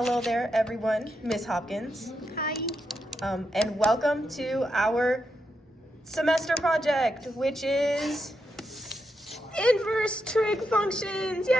Hello there, everyone. Miss Hopkins. Hi. And welcome to our semester project, which is inverse trig functions. Yay!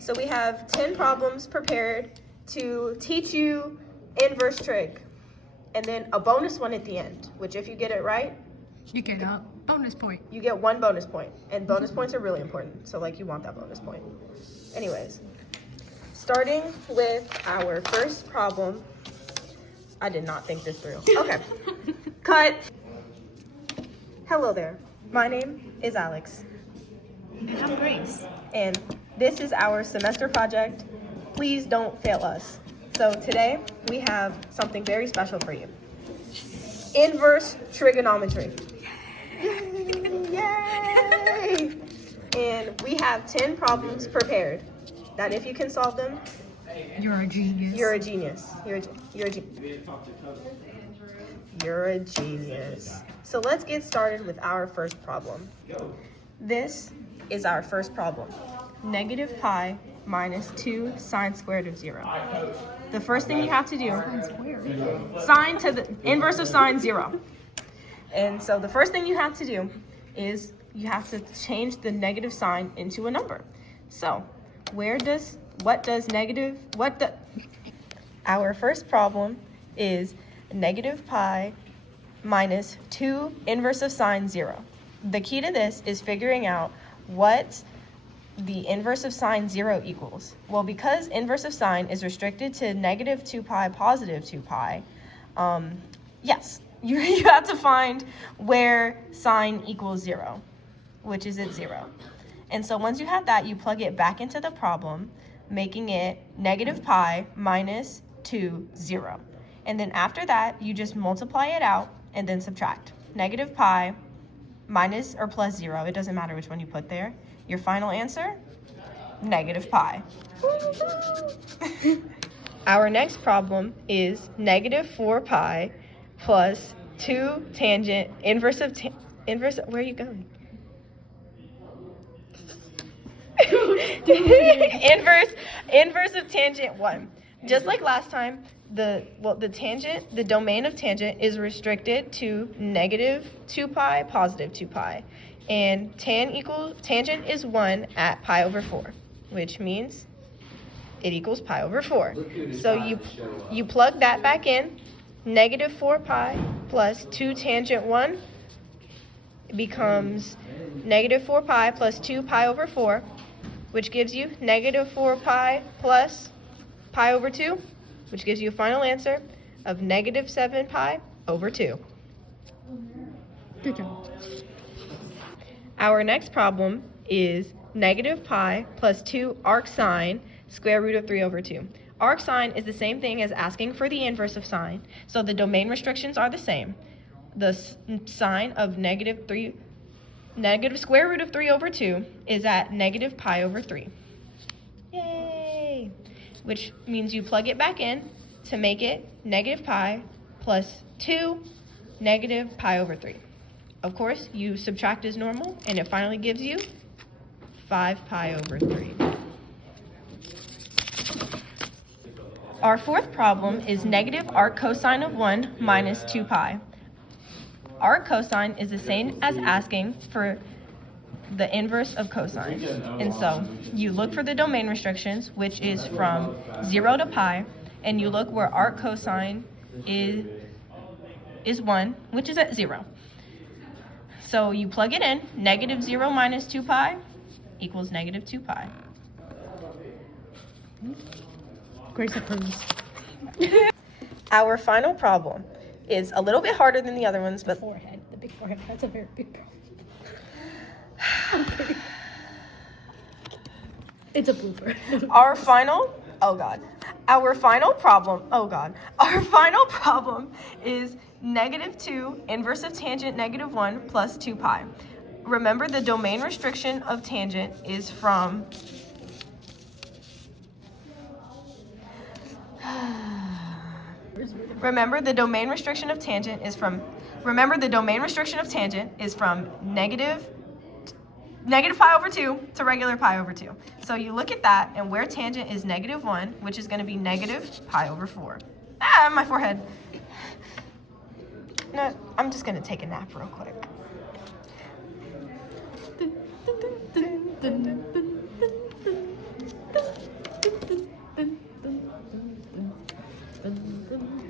So we have 10 problems prepared to teach you inverse trig, and then a bonus one at the end, which if you get it right, You get a bonus point. you get 1 bonus point. And bonus points are really important, so you want that bonus point. Anyways, starting with our first problem. I did not think this through. Okay. Cut. Hello there. My name is Alex. And I'm Grace. And this is our semester project. Please don't fail us. So today we have something very special for you. Inverse trigonometry. Yay! And we have 10 problems prepared that if you can solve them, You're a genius. you're a genius. You're a genius. So let's get started with our first problem. This is our first problem. Negative pi minus 2 sine squared of 0. The first thing you have to do, sine to the inverse of sine 0. And so the first thing you have to do is you have to change the negative sign into a number. So our first problem is negative pi minus 2 inverse of sine 0. The key to this is figuring out what the inverse of sine 0 equals. Well, because inverse of sine is restricted to negative 2 pi, positive 2 pi, yes, you have to find where sine equals 0, which is at 0. And so once you have that, you plug it back into the problem, making it negative pi minus 2, 0. And then after that, you just multiply it out and then subtract. Negative pi minus or plus 0, it doesn't matter which one you put there. Your final answer, negative pi. Our next problem is negative 4 pi plus 2 tangent inverse, where are you going? inverse of tangent 1. Just like last time, the domain of tangent is restricted to negative 2 pi, positive 2 pi. And tangent is 1 at pi over 4, which means it equals pi over 4. So you plug that back in. Negative 4 pi plus 2 tangent 1 becomes negative 4 pi plus 2 pi over 4, which gives you negative 4 pi plus pi over 2, which gives you a final answer of negative 7 pi over 2. Good job. Our next problem is negative pi plus 2 arc sine square root of 3 over 2. Arc sine is the same thing as asking for the inverse of sine, so the domain restrictions are the same. The sine of negative square root of 3 over 2 is at negative pi over 3. Yay! Which means you plug it back in to make it negative pi plus 2 negative pi over 3. Of course, you subtract as normal, and it finally gives you 5 pi over 3. Our fourth problem is negative arc cosine of 1 minus 2 pi. Arc cosine is the same as asking for the inverse of cosine. And so you look for the domain restrictions, which is from 0 to pi, and you look where arc cosine is 1, which is at 0. So you plug it in. Negative 0 minus 2 pi equals negative 2 pi. Grace approves. Our final problem is a little bit harder than the other ones, but The big forehead. That's a very big problem. It's a blooper. our final problem is negative 2 inverse of tangent negative 1 plus 2 pi. Remember, the domain restriction of tangent is from Remember, the domain restriction of tangent is from negative negative pi over 2 to regular pi over 2. So you look at that, and where tangent is negative 1, which is going to be negative pi over 4. Ah, my forehead. No, I'm just going to take a nap real quick.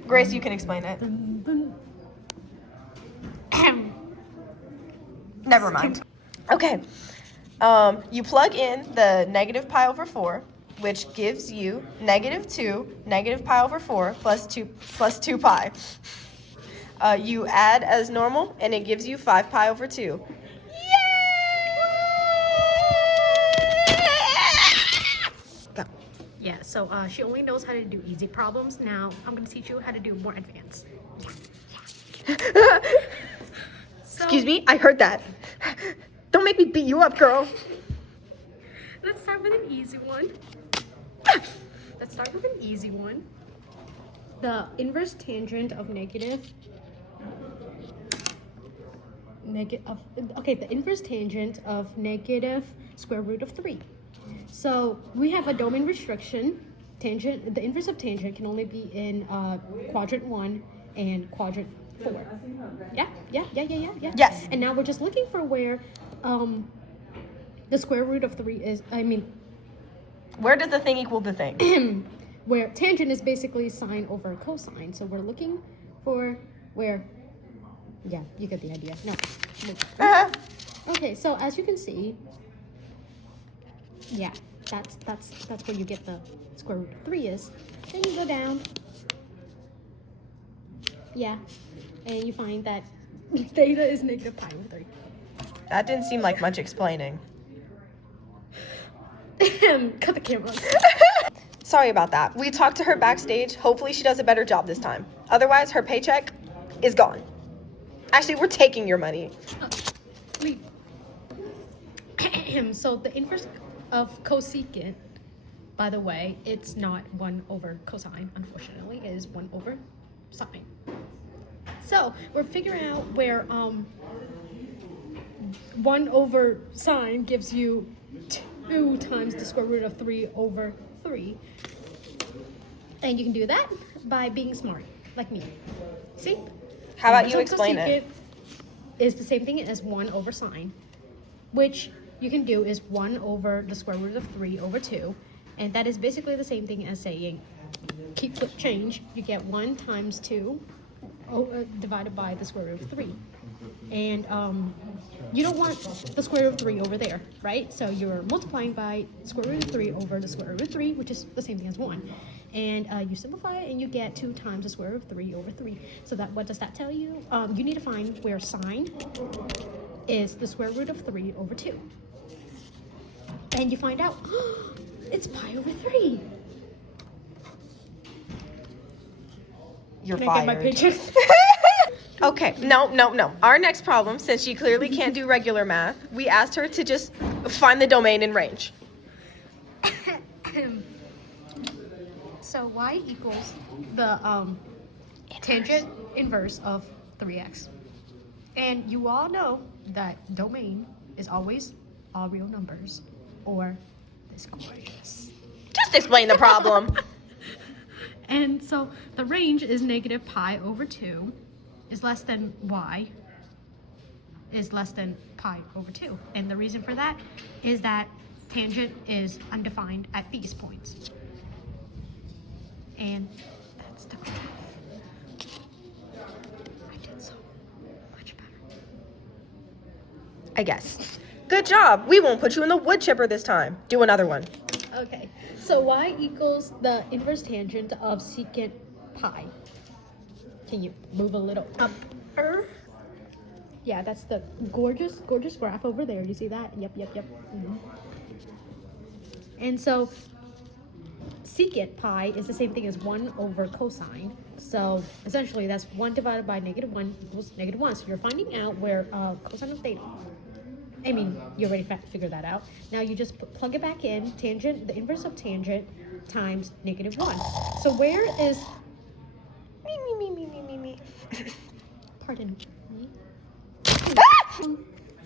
Grace, you can explain it. Never mind. Okay. You plug in the negative pi over 4, which gives you negative 2, negative pi over 4 plus 2 pi. You add as normal, and it gives you 5 pi over 2. Yay! Go. Yeah, so she only knows how to do easy problems. Now I'm going to teach you how to do more advanced. So, Excuse me, I heard that. Don't make me beat you up, girl. let's start with an easy one. The inverse tangent of the inverse tangent of negative square root of 3. So we have a domain restriction. Tangent, the inverse of tangent can only be in quadrant 1 and quadrant 4. Yeah. Yes. And now we're just looking for where the square root of 3 is, Where does the thing equal the thing? where tangent is basically sine over cosine. So we're looking for where, yeah, you get the idea. No. Okay, so as you can see, yeah, that's where you get the square root of 3 is. Then you go down. Yeah. And you find that theta is negative pi over 3. That didn't seem like much explaining. Cut the cameras. Sorry about that. We talked to her backstage. Hopefully she does a better job this time. Otherwise, her paycheck is gone. Actually, we're taking your money. Leave. So the inverse of cosecant, by the way, it's not 1 over cosine, unfortunately. It is 1 over sine. So we're figuring out where 1 over sine gives you 2 times the square root of 3 over 3. And you can do that by being smart, like me. See? How about you Inverse of explain it? cosecant is the same thing as 1 over sine, which you can do is 1 over the square root of 3 over 2. And that is basically the same thing as saying, keep flip change, you get 1 times 2 divided by the square root of 3. And you don't want the square root of 3 over there, right? So you're multiplying by square root of 3 over the square root of 3, which is the same thing as 1. And you simplify it, and you get 2 times the square root of 3 over 3. So that, what does that tell you? You need to find where sine is the square root of 3 over 2. And you find out, it's pi over 3. You're Can I get my fired. picture? Okay, no. Our next problem, since she clearly can't do regular math, we asked her to just find the domain and range. So y equals the tangent inverse of 3x. And you all know that domain is always all real numbers, or this gorgeous. Just explain the problem. And so the range is negative pi over 2 is less than y is less than pi over 2. And the reason for that is that tangent is undefined at these points. And that's the graph. I did so much better. I guess. Good job. We won't put you in the wood chipper this time. Do another one. Okay, so y equals the inverse tangent of secant pi. Can you move a little up? Yeah, that's the gorgeous graph over there. You see that? Yep. Mm-hmm. And so secant pi is the same thing as 1 over cosine. So essentially that's 1 divided by negative 1 equals negative 1. So you're finding out where cosine of theta. I mean, you already figured that out. Now you just plug it back in. Tangent, the inverse of tangent times negative 1. So where is... Me. Pardon me.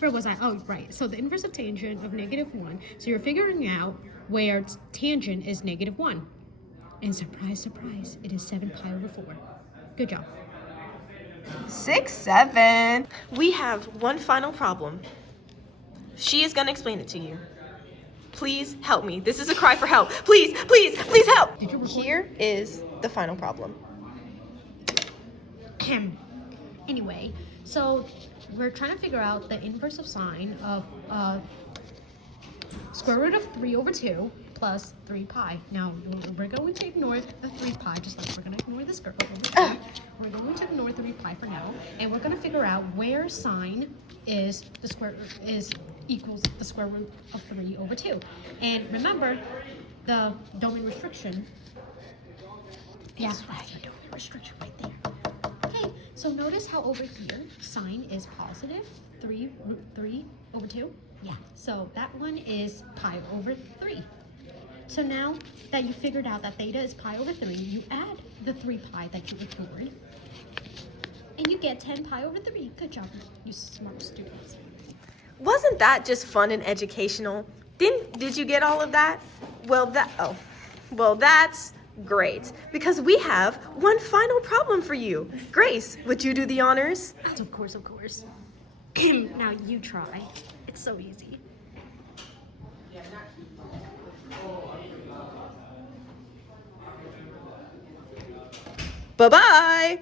Where was I? Oh, right. So the inverse of tangent of -1. So you're figuring out where tangent is -1. And surprise, surprise, it is 7 pi over 4. Good job. 6, 7. We have one final problem. She is going to explain it to you. Please help me. This is a cry for help. Please, please, please help. Did you record? Here is the final problem. Anyway, so we're trying to figure out the inverse of sine of square root of 3 over 2 plus 3 pi. Now, we're going to ignore the 3 pi, just like we're going to ignore the square root over 2. We're going to ignore 3 pi for now, and we're going to figure out where sine is the equals the square root of 3 over 2. And remember, the domain restriction. Yeah, right. The domain restriction right there. Okay, so notice how over here, sine is positive 3 root 3 over 2. Yeah, so that one is pi over 3. So now that you figured out that theta is pi over 3, you add the 3 pi that you ignored, and you get 10 pi over 3. Good job, you smart students. Wasn't that just fun and educational? Did you get all of that? Well, that's great, because we have one final problem for you. Grace, would you do the honors? Of course. Now you try. It's so easy. Bye-bye.